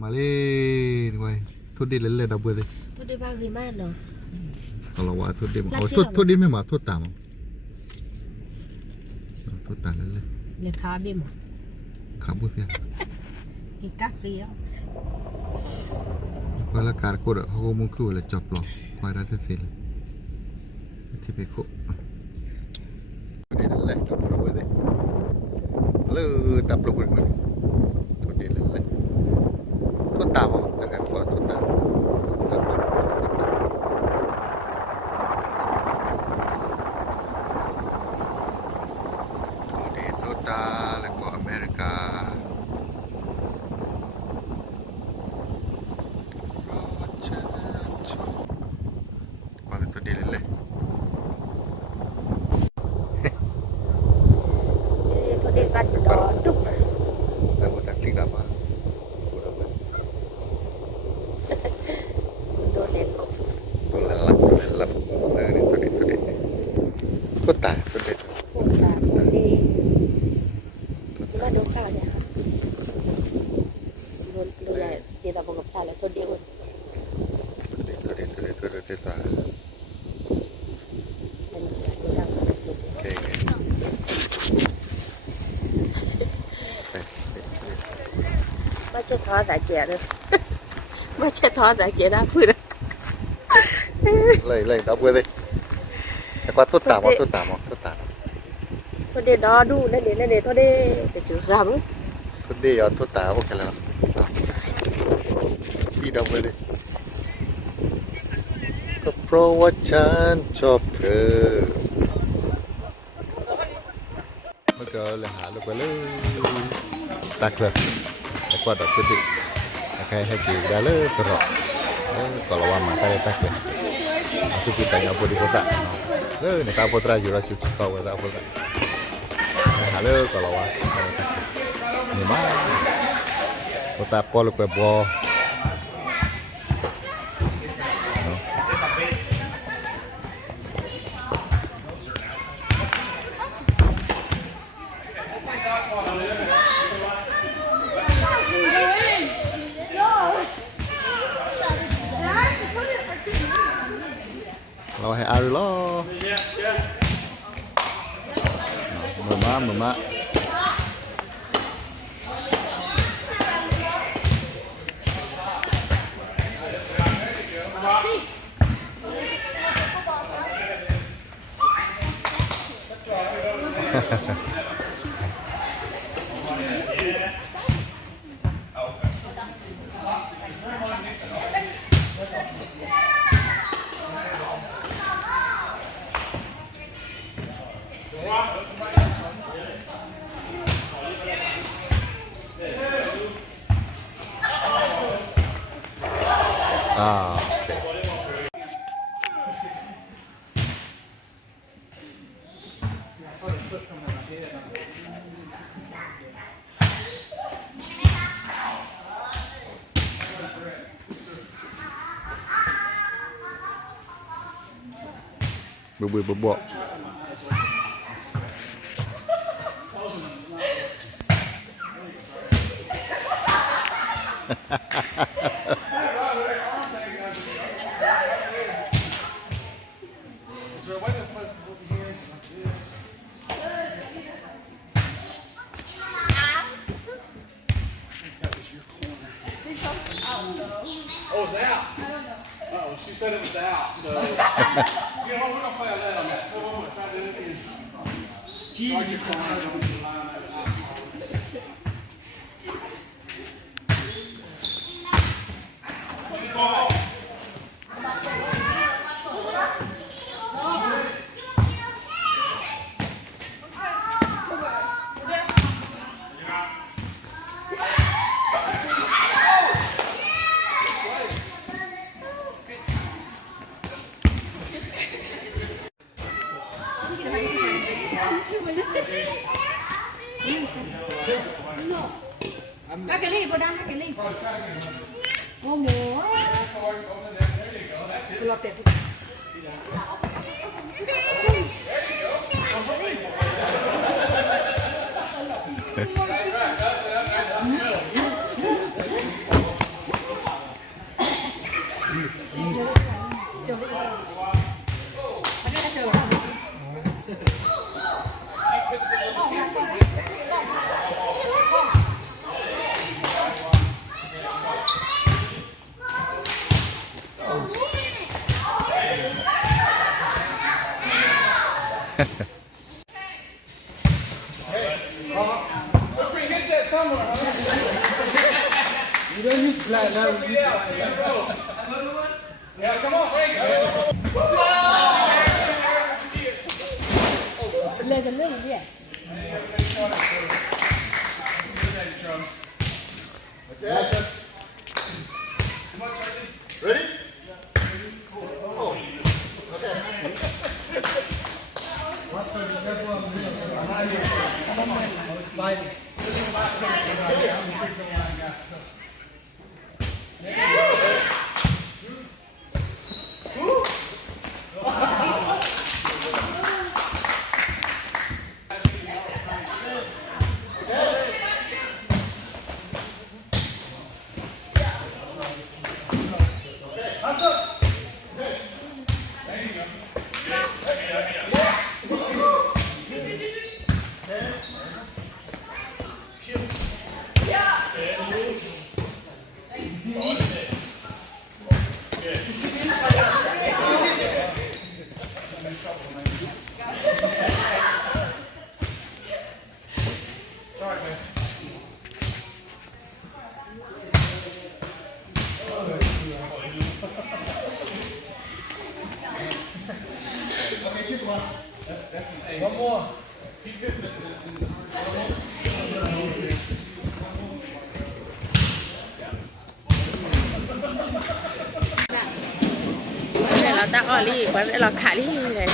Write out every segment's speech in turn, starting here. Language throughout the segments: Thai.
มาเล่นไว้ทุดดินเล่นดับเบิลเลยทุดดินบ้างเคยมากเนาะkalauว่าทุดดินเอาทุดดินไม่มาทุดตามทุดตามเล่นเลยเลือขาบิ่มขาบุเสียกิกักเดียวเวลาการโคดเขาก็มุ่งคือเลยจับหลอกควายได้เสร็จเลยที่ไปโคทุดดินเล่นดับเบิลเลยเลยดับเบิลเลยทุดดินเล่นเลยทุดตามแต่การโคดทุดตามแล้วก็อเมริกาว่าแต่ตัวดีเลยตัวดีกันดอดุกแต่บุตรที่กลับมาตัวเด่นตัวเล่นลับนี่ตัวดีตัวตายตัวเด่นตัวดีมาดูข่าวเนี่ยค่ะดูใหญ่เดี๋ยวเราบอกกับข่าวแล้วตัวเดียวตัวเด่นตาไม่ใช่ท้อสายเจียเลยไม่ใช่ท้อสายเจียนะพูดเลยดับเบิลเลยแต่ว่าตัวตามตัวเดดอดูนั่นเดตัวเดแต่จืดรำตัวเดียวตัวตาโอเคแล้วที่ดับเบิลเลยก็เพราะว่าฉันชอบเธอเมื่อกี้เลยหาลูกไปเลยตักเลยแต่กว่าดอกตัวดีใครให้กี่ได้เลยตลอดkalau lama kali tak ya aku kita nyapu di kota nih tak putra jurah cukup kau tak putra halo kalau wah ini mah kota pol kue bo lo hay aru lo mama bubuk Oh, it's out. Uh-oh, she said it was out. So, you know what? We're gonna play a let on that. Hold on, try to do it again. Start your fire, don't you line that out. Các cái ly vào đây, các cái ly. Ô múa. Lọt đẹp. You don't use flat now. Yeah, come on, Frank. lên gần lên đi Ready? One more. เราตั้งออลี่ไว้เราขาลี่เลย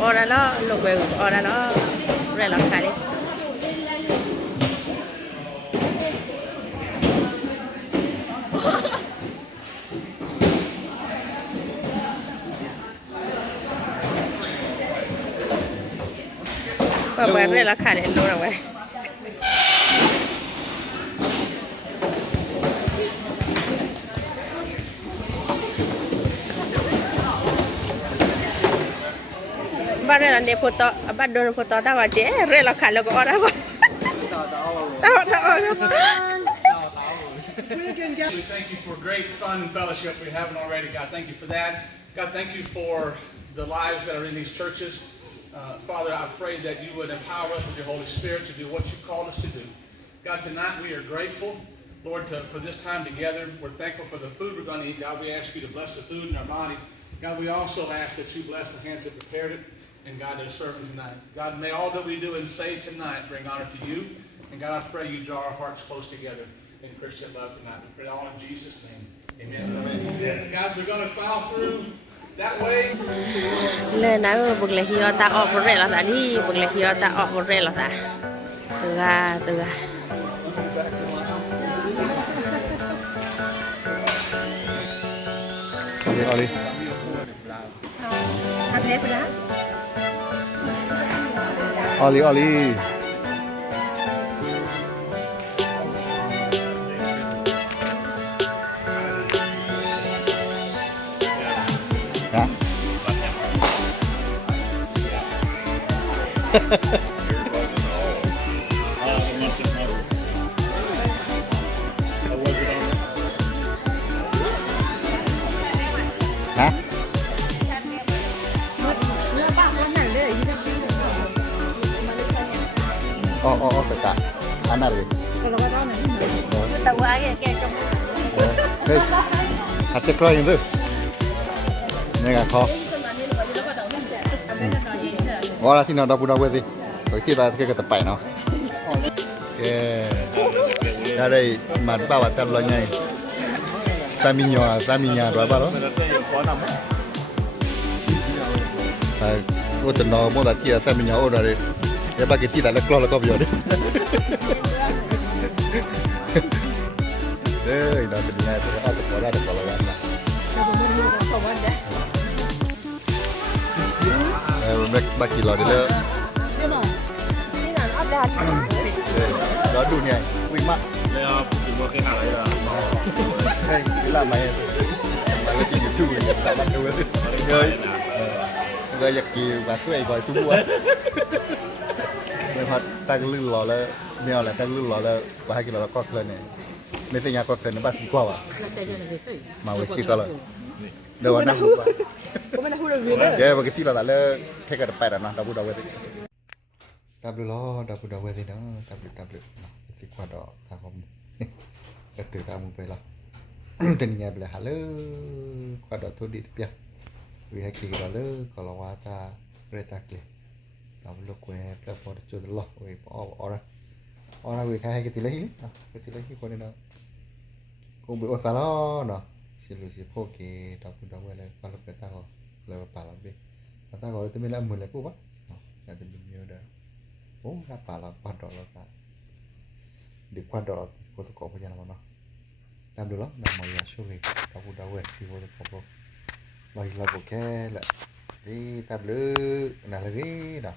ออแล้วลงไปออแล้วเราขาลี่แบบแบบนี้เราขาลี่รู้หรือไงบ้านเราเนี่ยพอต่อบ้านโดนพอต่อตาว่าเจ๊เรื่องเราขาดเราก็อดได้ป่ะThank you for great fun and fellowship we haven't already. God, thank you for that. God, thank you for the lives that are in these churches. Father, I pray that you would empower us with your Holy Spirit to do what you called us to do. God, tonight we are grateful, Lord, for this time together. We're thankful for the food we're going to eat. God, we ask you to bless the food in our body. God, we also ask that you bless the hands that prepared it. And God, they're serving tonight. God, may all that we do and say tonight bring honor to you. And God, I pray you draw our hearts close together in Christian love tonight. We pray all in Jesus' name. Amen. Amen. Guys, we're going to file through that way. เลยนะบุกเลยที่เราตาออกบนเรือเราตาที่บุกเลยที่เราตาออกบนเรือเราตาตัว Oli. ทำเทปไปแล้ว Oli. Hả? Phải cả. Ăn nào đi. Tàu ai kìa trong. Đây. Hạt tép coi như thế. Này là kho. Ora thì nào đâu quên đi. Rồi thì ta cái tập 8 nào. Ra đây mà bao bát tâm lo nhảy. Taminya rồi bao đó. Ô tận nó mua đặt kia Taminya ô rồi. Để ba cái chi là nó có biểu đấy. Đấy, nóเป็นไงแต่เอาตัวได้แต่ตัวละวันนะบางทีเราได้เลิกđó đủ nhảyวิ่งมาเลยอ่ะถึงว่าแค่ไหนอ่ะเฮ้ยคือละไม่มาเลยที่อยู่จู่อย่างแต่มันดูเลยเลยอยากกินมาช่วยก่อยตุ้มวัวไม่พอตั้งลื่นรอแล้วไม่เอาอะไรตั้งลื่นรอแล้วว่าให้กินเราก็เคลื่อนเนี่ยไม่ใช่ยาก็เคลื่อนในบ้านดีกว่าว่ะมาไว้ชิก็เลยเดี๋ยวนั่งดูไปเดี๋ยวปกติเราเลิกแค่กระดาษไปแล้วนะดับเบิลดับเบิลดับเบิลล้อดับเบิลดับเบิลเนาะดับเบิล สิกว่าดอกทางผมก็ตื่นตามมึงไปละเป็นไงไปเลยฮะเลยกว่าดอกทุดิเปียวิหากิเราเลยkalau wata kereta kleเราลูกเวฟแล้วพอจุดหลอกเวฟอ๋อนะวิหากิlagi kita lagiคนนี้นะคงไปอุตส่าห์เนาะสิลูสิพวกเกดอกคุณดอกเวเลยkalau kita kok lewat palang be kita kalau itu milah mulai ku pak ya itu dunia udah oh apa lah kuadrat lah pak di kuadrat foto kopi jangan mana tam dulu nama ya suwi aku dah weh di foto kopi lagi lah bukan lah di tab lu nah lagi dah